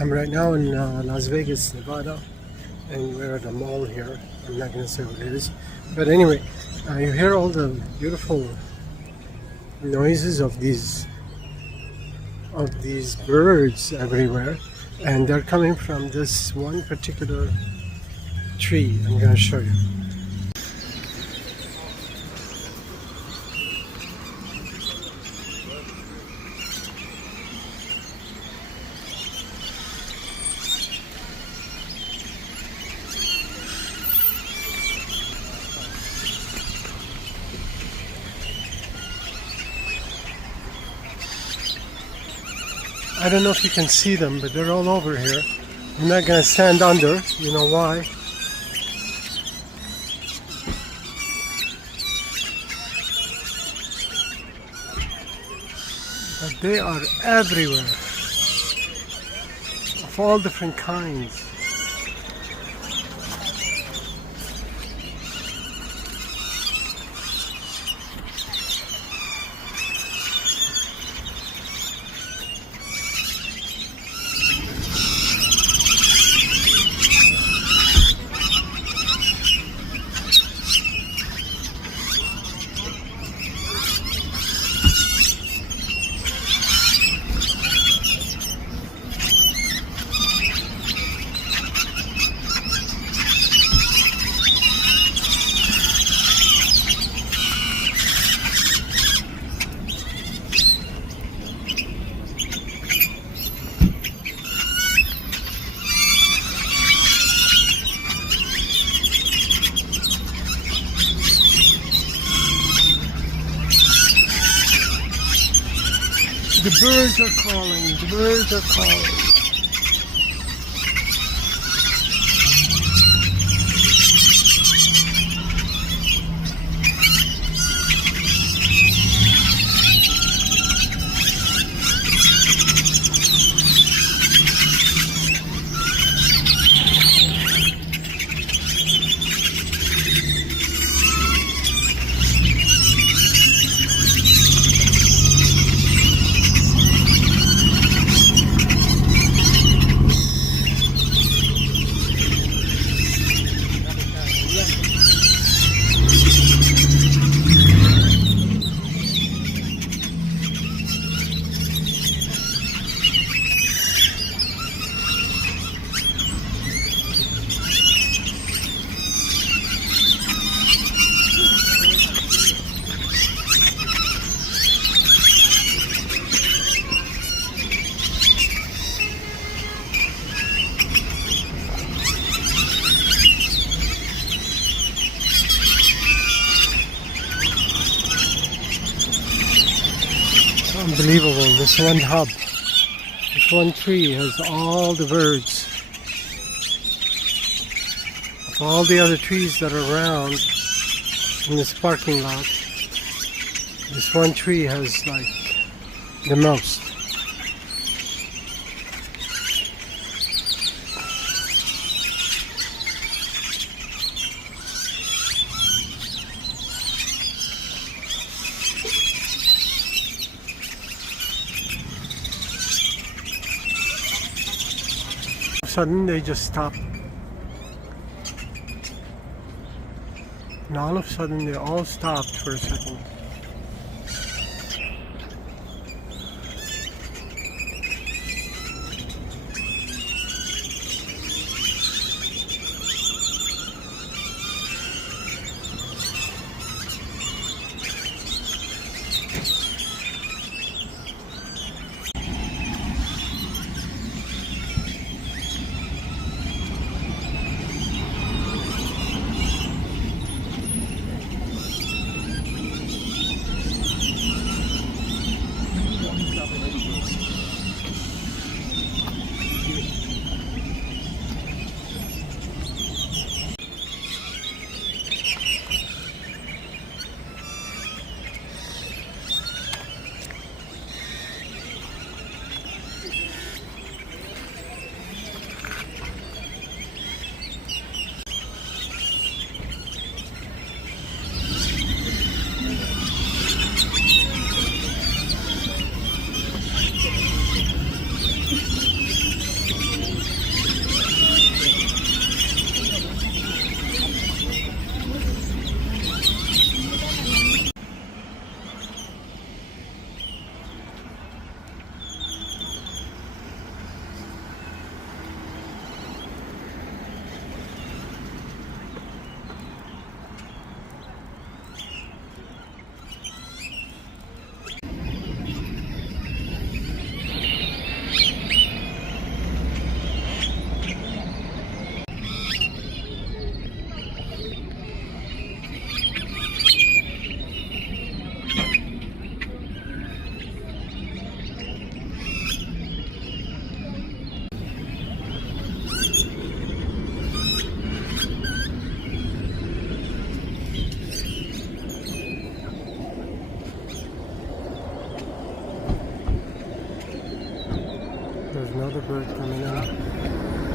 I'm right now in Las Vegas, Nevada, and we're at a mall here. I'm not going to say what it is, but anyway, you hear all the beautiful noises of these birds everywhere, and they're coming from this one particular tree. I'm going to show you. I don't know if you can see them, but they're all over here. I'm not going to stand under. You know why? But they are everywhere, of all different kinds. The birds are calling, the birds are calling. Unbelievable, this one hub, this one tree has all the birds. Of all the other trees that are around in this parking lot, this one tree has like the most. Sudden they just stop, and all of a sudden they all stopped for a second. bird coming in.